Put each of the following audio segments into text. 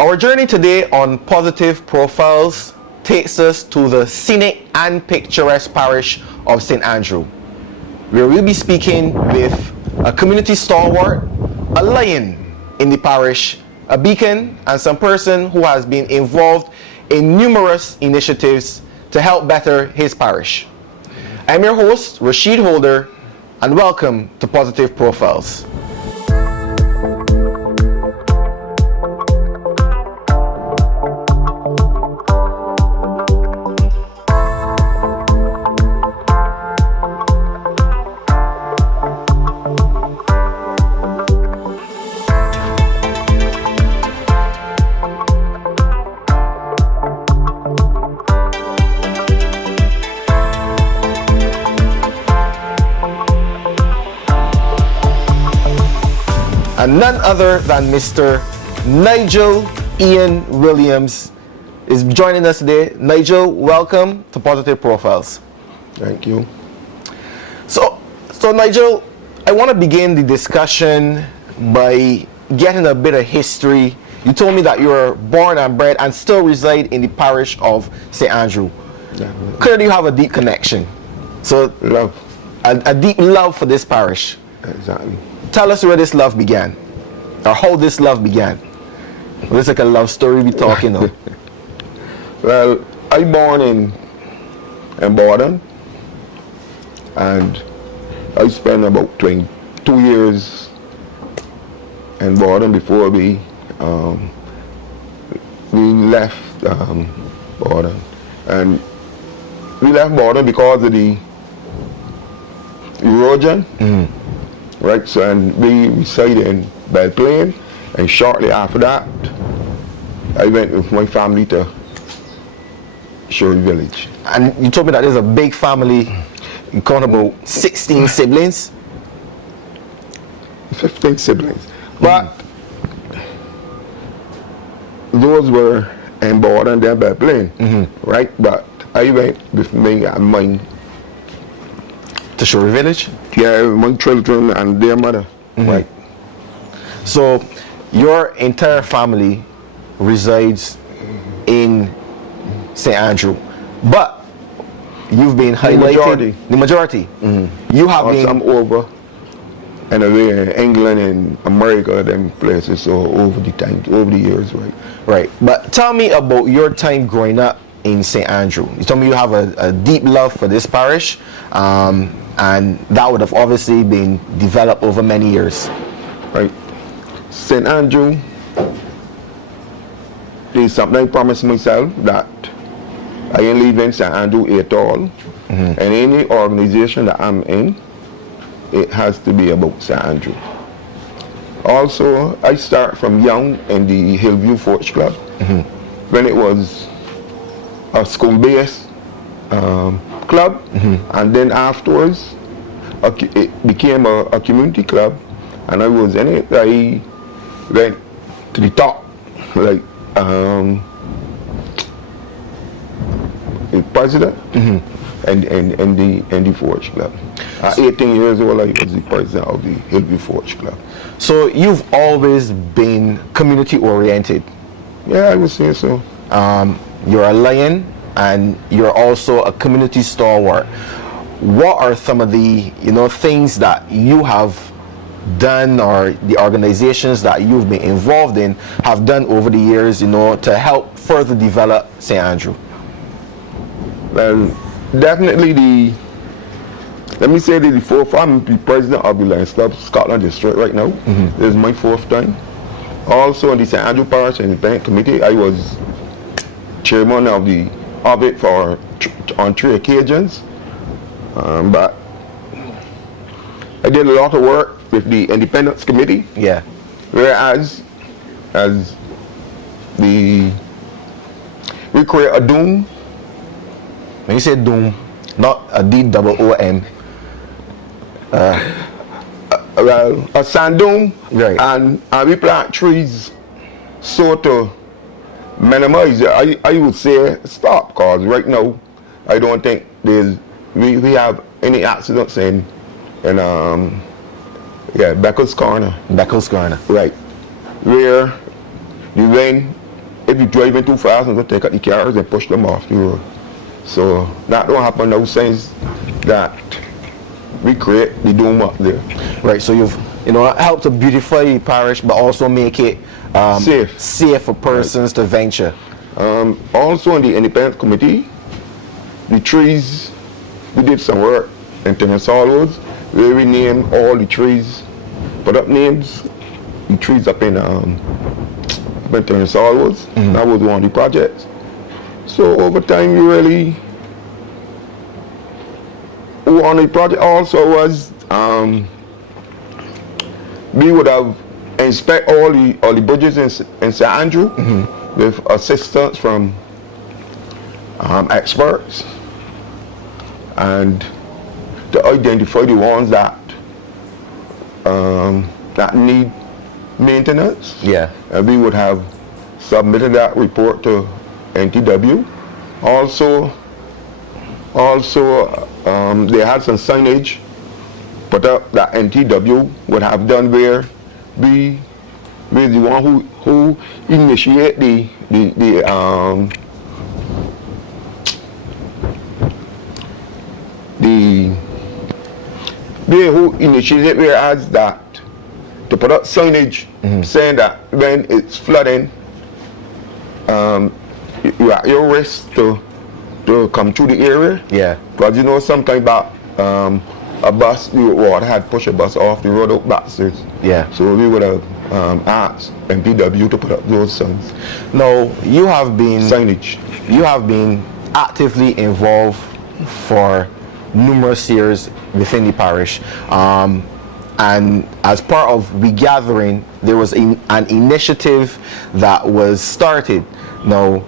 Our journey today on Positive Profiles takes us to the scenic and picturesque parish of St. Andrew, where we'll be speaking with a community stalwart, a lion in the parish, a beacon, and some person who has been involved in numerous initiatives to help better his parish. I'm your host, Rashid Holder, and welcome to Positive Profiles. And none other than Mr. Nigel Ian Williams is joining us today. Nigel, welcome to Positive Profiles. Thank you. So Nigel, I want to begin the discussion by getting a bit of history. You told me that you were born and bred and still reside in the parish of St. Andrew. Yeah. Clearly you have a deep connection. So Love. A deep love for this parish. Exactly. Tell us where this love began, or how this love began. Well, it's like a love story we talking of. Well, I born in Borden, and I spent about 22 years in Borden before we left Borden, and we left Borden because of the erosion. Right, so and we resided in Belle Plaine, and shortly after that, I went with my family to Shirley Village. And you told me that there's a big family. You count about 16 siblings. 15 siblings, but those were in Borden and then Belle Plaine, right? But I went with me and mine. To Shirley Village? Yeah, my children and their mother, right? So your entire family resides in St. Andrew, but you've been highlighted. The majority. You have been. Some over, and away in England and America, them places. So over the years, right? Right. But tell me about your time growing up in St. Andrew. You told me you have a deep love for this parish, and that would have obviously been developed over many years. Right. St. Andrew, there's something I promised myself that I ain't leaving St. Andrew at all. And any organization that I'm in, it has to be about St. Andrew. Also, I start from young in the Hillview Forge Club, when it was a school-based club, and then afterwards it became a community club, and I was in it. I went to the top, like the president, and the Forge Club. At 18 years old, I was the president of the Hillview Forge Club. So you've always been community oriented. Yeah, I would say so. You're a lion, and you're also a community stalwart. What are some of the things that you have done, or the organizations that you've been involved in have done over the years, to help further develop St. Andrew? Well, definitely let me say that the fourth, I'm the president of the Lions Club Scotland District right now. This is my fourth time. Also in the St. Andrew Parish Independent Committee, I was chairman of it on 3 occasions. But I did a lot of work with the Independence Committee. Yeah. Whereas, as we create a doom. When you say doom, not a D-double-O-M. Well, a sand dune, right. and we plant trees so to minimize it. I would say stop, because right now I don't think we have any accidents in Beckles Corner. Beckles Corner. Right. Where the rain if you driving too fast, I'm going to take out the cars and push them off the road. So that don't happen now since that we create the dome up there. Right, so you've helped to beautify the parish, but also make it safe for persons to venture. Also on the independent committee, the trees, we did some work in Tennessee where we named all the trees, put up names, the trees up in Tennessee That was one of the projects. So over time, you really, one of the project also was we would have inspect all the bridges in St. Andrew with assistance from experts and to identify the ones that that need maintenance. Yeah. And we would have submitted that report to NTW. Also, they had some signage put up that NTW would have done where we the one who initiate the who initiated whereas that to put up signage saying that when it's flooding, you are at your risk to come through the area. Yeah. Because sometimes that a bus, water had pushed a bus off the road out backwards. Yeah. So we would have asked MPW to put up those signs. Now, you have been Signage. You have been actively involved for numerous years within the parish. And as part of regathering, there was an initiative that was started. Now,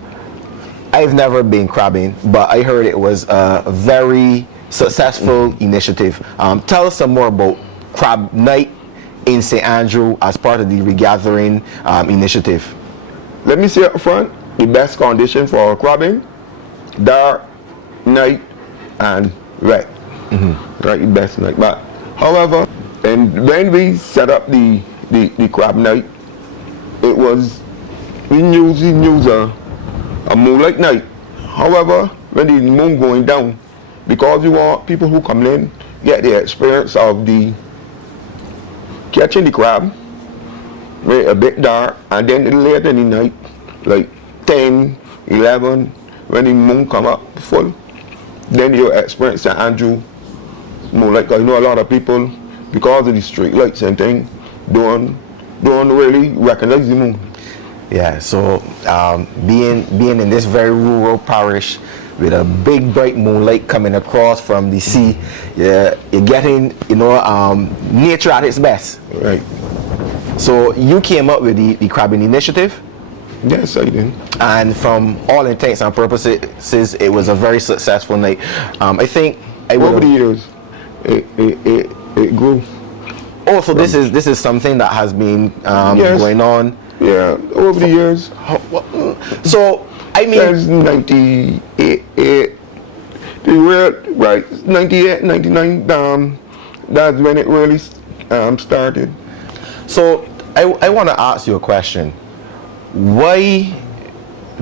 I've never been crabbing, but I heard it was a very successful initiative. Tell us some more about Crab Night in St. Andrew as part of the regathering initiative. Let me say up front, the best condition for crabbing, dark, night, and wet. Right, the best night. But however, and when we set up the crab night, it was we use a moonlight night. However, when the moon going down, because we want people who come in get the experience of the catching the crab, a bit dark, and then later in the night, like 10, 11, when the moon come up full, then you experience St. Andrew moonlight. Because a lot of people, because of the street lights and things, don't really recognize the moon. Yeah, so being in this very rural parish with a big bright moonlight coming across from the sea, you're getting nature at its best. Right. So you came up with the crabbing initiative. Yes, I did. And from all intents and purposes, it was a very successful night. I think over the years, it grew. Oh, so this is something that has been going on. Yeah, over the years. So I mean, since 98, right, 98, 99, that's when it really started. So I want to ask you a question. Why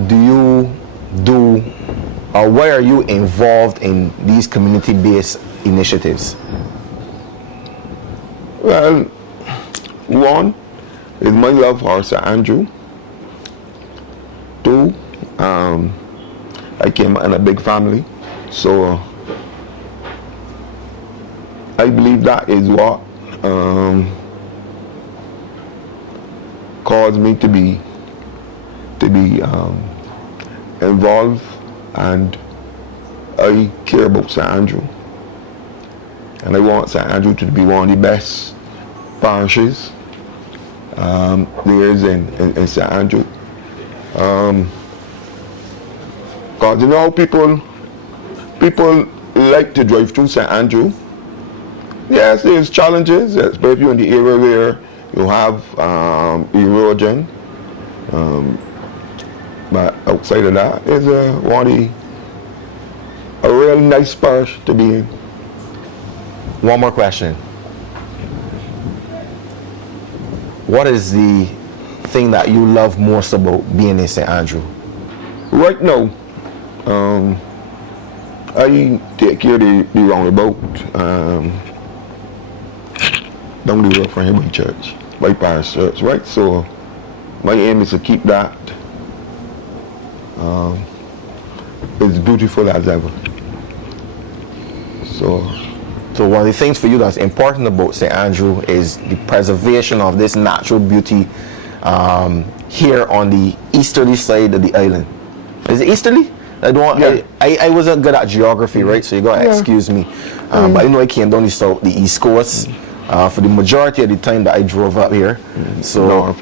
do you do, or why are you involved in these community-based initiatives? Well, one is my love for St. Andrew. Two, I came in a big family, so I believe that is what caused me to be involved, and I care about St. Andrew, and I want St. Andrew to be one of the best parishes there is in St. Andrew. Because people like to drive through St. Andrew. Yes, there's challenges, especially in the area where you have erosion. But outside of that, it's a real nice parish to be in. One more question. What is the thing that you love most about being in St. Andrew? Right now, I take care of the roundabout down the road from here by church, by parish church, right? So my aim is to keep that as beautiful as ever. So one of the things for you that's important about St. Andrew is the preservation of this natural beauty here on the easterly side of the island. Is it easterly? I wasn't good at geography, right? So you gotta excuse me. But I know I came down the east coast for the majority of the time that I drove up here. So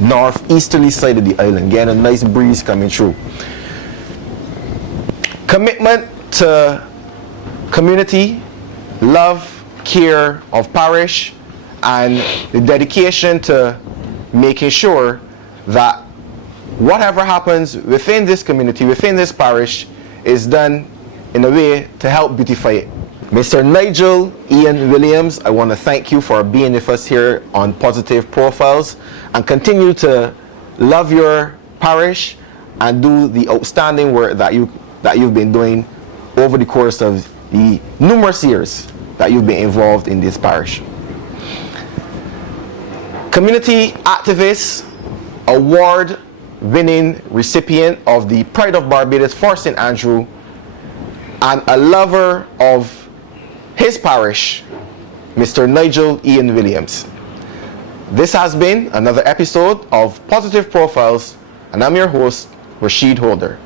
northeasterly side of the island, getting a nice breeze coming through. Commitment to community, love, care of parish, and the dedication to making sure that whatever happens within this community, within this parish, is done in a way to help beautify it. Mr. Nigel Ian Williams, I want to thank you for being with us here on Positive Profiles, and continue to love your parish and do the outstanding work that you've been doing over the course of the numerous years that you've been involved in this parish. Community activist, award-winning recipient of the Pride of Barbados for St. Andrew, and a lover of his parish, Mr. Nigel Ian Williams. This has been another episode of Positive Profiles, and I'm your host, Rashid Holder.